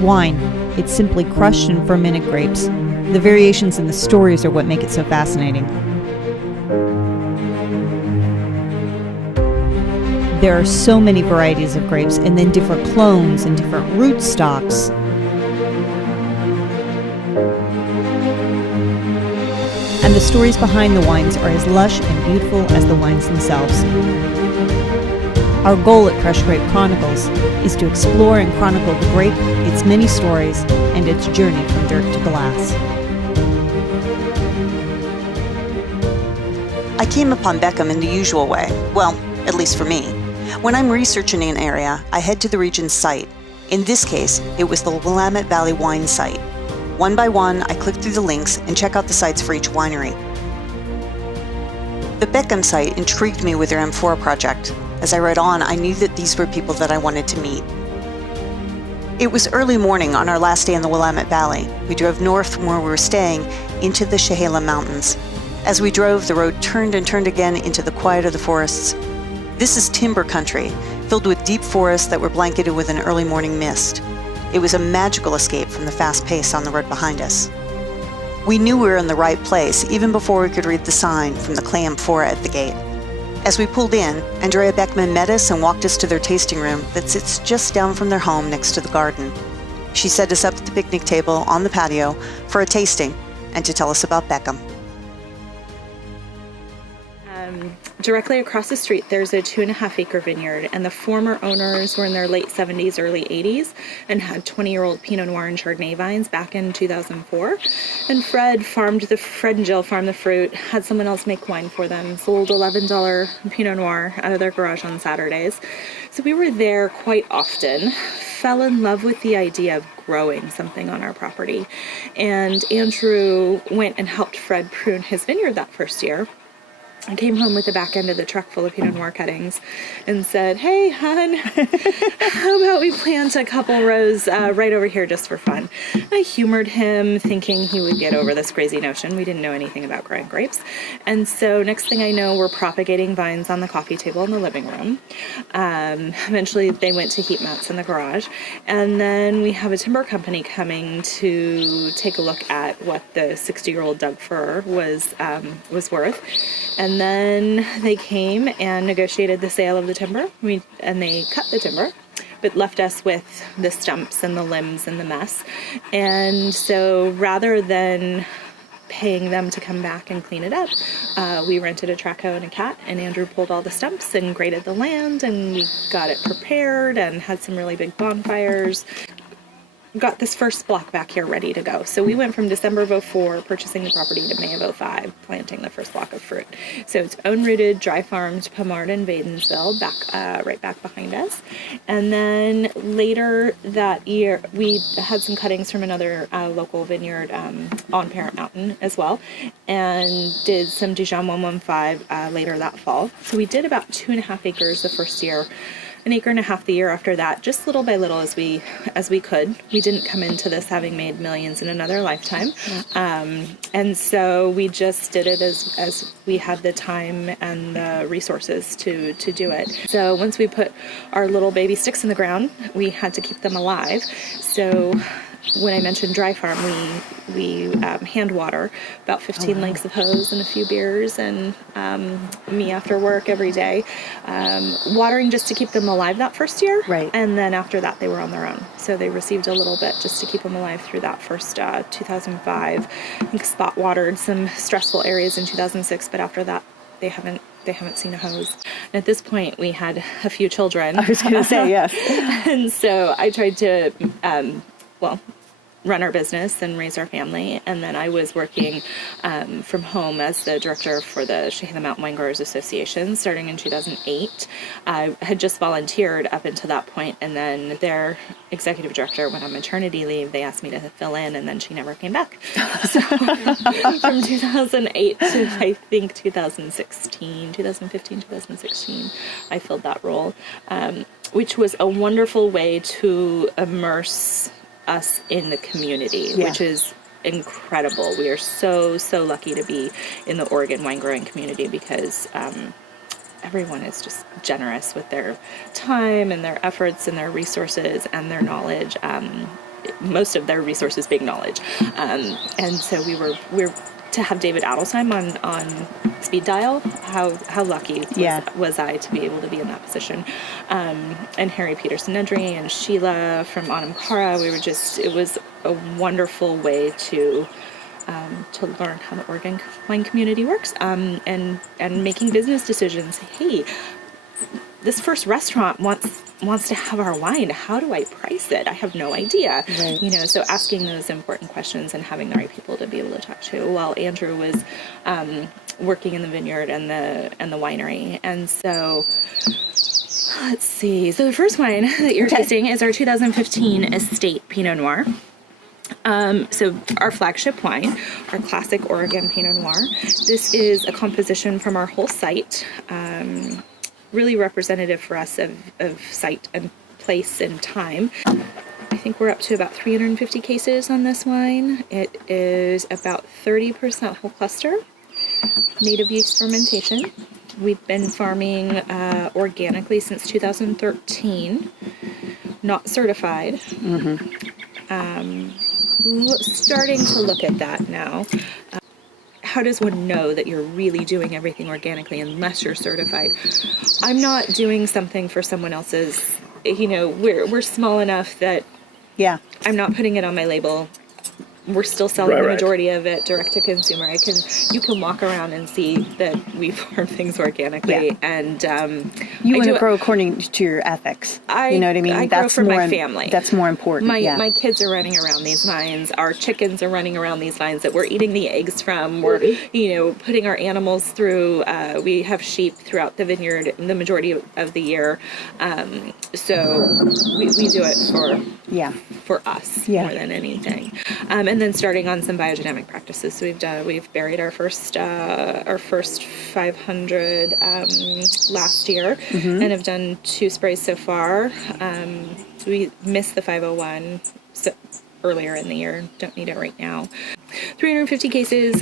Wine. It's simply crushed and fermented grapes. The variations in the stories are what make it so fascinating. There are so many varieties of grapes, and then different clones and different rootstocks. And the stories behind the wines are as lush and beautiful as the wines themselves. Our goal at Fresh Grape Chronicles is to explore and chronicle the grape, its many stories, and its journey from dirt to glass. I came upon Beckham in the usual way, well, at least for me. When I'm researching an area, I head to the region's site. In this case, it was the Willamette Valley Wine site. One by one, I click through the links and check out the sites for each winery. The Beckham site intrigued me with their Amphorae Project. As I read on, I knew that these were people that I wanted to meet. It was early morning on our last day in the Willamette Valley. We drove north from where we were staying into the Chehalem Mountains. As we drove, the road turned and turned again into the quiet of the forests. This is timber country, filled with deep forests that were blanketed with an early morning mist. It was a magical escape from the fast pace on the road behind us. We knew we were in the right place even before we could read the sign from the clay Amphorae at the gate. As we pulled in, Andrea Beckman met us and walked us to their tasting room that sits just down from their home next to the garden. She set us up at the picnic table on the patio for a tasting and to tell us about Beckham. Directly across the street, there's a 2.5-acre vineyard, and the former owners were in their late 70s, early 80s, and had 20-year-old Pinot Noir and Chardonnay vines back in 2004. And Fred and Jill farmed the fruit, had someone else make wine for them, sold $11 Pinot Noir out of their garage on Saturdays. So we were there quite often, fell in love with the idea of growing something on our property. And Andrew went and helped Fred prune his vineyard that first year. I came home with the back end of the truck full of Pinot Noir cuttings and said, "Hey, hon, how about we plant a couple rows right over here just for fun?" I humored him, thinking he would get over this crazy notion. We didn't know anything about growing grapes. And so next thing I know, we're propagating vines on the coffee table in the living room. Eventually, they went to heat mats in the garage. And then we have a timber company coming to take a look at what the 60-year-old Doug fir was worth. And then they came and negotiated the sale of the timber, and they cut the timber, but left us with the stumps and the limbs and the mess. And so rather than paying them to come back and clean it up, we rented a trackhoe and a cat, and Andrew pulled all the stumps and graded the land, and we got it prepared and had some really big bonfires. Got this first block back here ready to go. So we went from December of 2004 purchasing the property to May of 2005 planting the first block of fruit. So it's own-rooted, dry farmed Pomard and Vadensville right back behind us. And then later that year we had some cuttings from another local vineyard on Parent Mountain as well, and did some Dijon 115 later that fall. So we did about 2.5 acres the first year. 1.5 acres the year after that, just little by little as we could. We didn't come into this having made millions in another lifetime. And so we just did it as we had the time and the resources to do it. So once we put our little baby sticks in the ground, we had to keep them alive. So when I mentioned dry farm, we hand water about 15 lengths of hose and a few beers, and me after work every day, watering just to keep them alive that first year. Right. And then after that, they were on their own. So they received a little bit just to keep them alive through that first 2005. I think spot watered some stressful areas in 2006, but after that, they haven't seen a hose. And at this point, we had a few children. I was going to say, yes. And so I tried to, run our business and raise our family. And then I was working from home as the director for the Chehalem Mountain Wine Growers Association starting in 2008. I had just volunteered up until that point, and then their executive director went on maternity leave. They asked me to fill in, and then she never came back. So from 2008 to I think 2015, 2016, I filled that role, which was a wonderful way to immerse us in the community, which is incredible. We are so lucky to be in the Oregon wine growing community because everyone is just generous with their time and their efforts and their resources and their knowledge. most of their resources being knowledge. And so we're to have David Adelsheim on speed dial. How lucky was I to be able to be in that position? And Harry Peterson Nedry and Sheila from Autumn Cara. It was a wonderful way to learn how the Oregon wine community works, and making business decisions. Hey, this first restaurant wants to have our wine. How do I price it? I have no idea. Right. So asking those important questions and having the right people to be able to talk to while Andrew was working in the vineyard and the winery. And so let's see. So the first wine that you're tasting is our 2015 Estate Pinot Noir. So our flagship wine, our classic Oregon Pinot Noir. This is a composition from our whole site, really representative for us of site and place and time. I think we're up to about 350 cases on this wine. It is about 30% whole cluster, native yeast fermentation. We've been farming organically since 2013, not certified. Starting to look at that now. How does one know that you're really doing everything organically unless you're certified? I'm not doing something for someone else's, we're small enough that I'm not putting it on my label. We're still selling the majority of it direct to consumer. You can walk around and see that we farm things organically, and you want to grow according to your ethics. You know what I mean? I grow for my family. That's more important. My kids are running around these vines. Our chickens are running around these vines that we're eating the eggs from. We're putting our animals through. We have sheep throughout the vineyard the majority of the year, so we do it for us more than anything. And then starting on some biodynamic practices. So we've buried our first 500 last year, and have done 2 sprays so far. We missed the 501 earlier in the year. Don't need it right now. 350 cases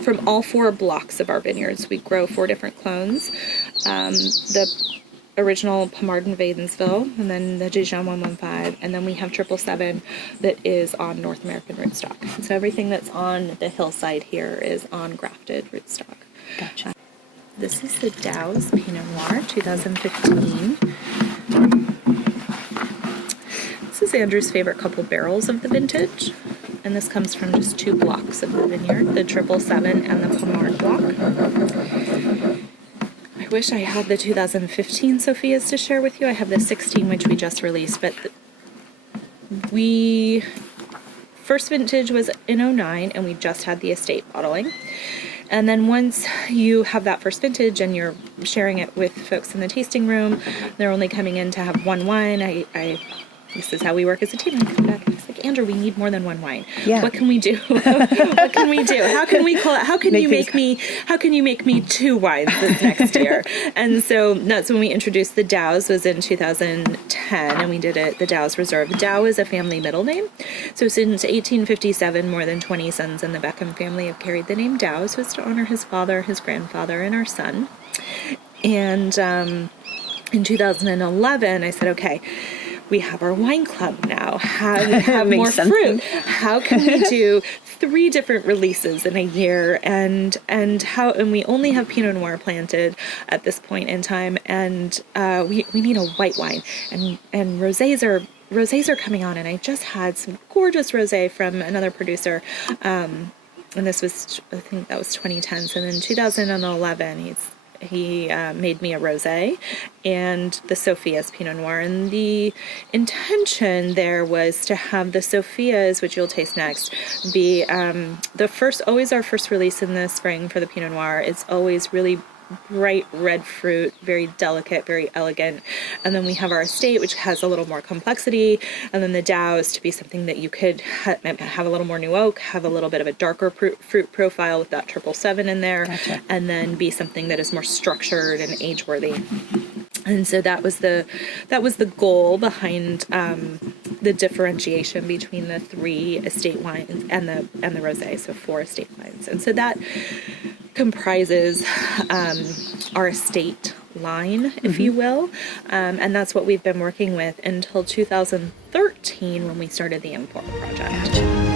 from all 4 blocks of our vineyards. We grow 4 different clones. The original Pommardin Vadensville, and then the Dijon 115, and then we have 777 that is on North American rootstock. So everything that's on the hillside here is on grafted rootstock. Gotcha. This is the Dow's Pinot Noir 2015. This is Andrew's favorite couple barrels of the vintage, and this comes from just 2 blocks of the vineyard, the 777 and the Pommard block. I wish I had the 2015 Sophia's to share with you. I have the 16, which we just released, but first vintage was in 09, and we just had the estate bottling. And then once you have that first vintage and you're sharing it with folks in the tasting room, they're only coming in to have 1 wine. This is how we work as a team. I come back and it's like, Andrew, we need more than 1 wine. Yeah. What can we do? What can we do? How can we call it? How can you make me 2 wines this next year? And so that's when we introduced the Dow's, was in 2010, and we did it, the Dow's Reserve. Dow is a family middle name. So since 1857, more than 20 sons in the Beckham family have carried the name Dow, so it's to honor his father, his grandfather, and our son. And in 2011, I said, okay, we have our wine club now. We have more fruit. How can we do 3 different releases in a year? And we only have Pinot Noir planted at this point in time, and we need a white wine. And rosés are coming on, and I just had some gorgeous rosé from another producer. And this was, I think that was 2010. So then 2011, he made me a rosé and the Sophia's Pinot Noir, and the intention there was to have the Sophia's, which you'll taste next, be always our first release in the spring for the Pinot Noir. It's always really bright red fruit, very delicate, very elegant. And then we have our estate, which has a little more complexity, and then the Dow's to be something that you could have a little more new oak, have a little bit of a darker fruit profile with that 777 in there. Gotcha. And then be something that is more structured and age-worthy. And so that was the goal behind the differentiation between the 3 estate wines and the rosé, so 4 estate wines. And so that comprises our estate line, if you will. And that's what we've been working with until 2013 when we started the Amphorae Project. Gotcha.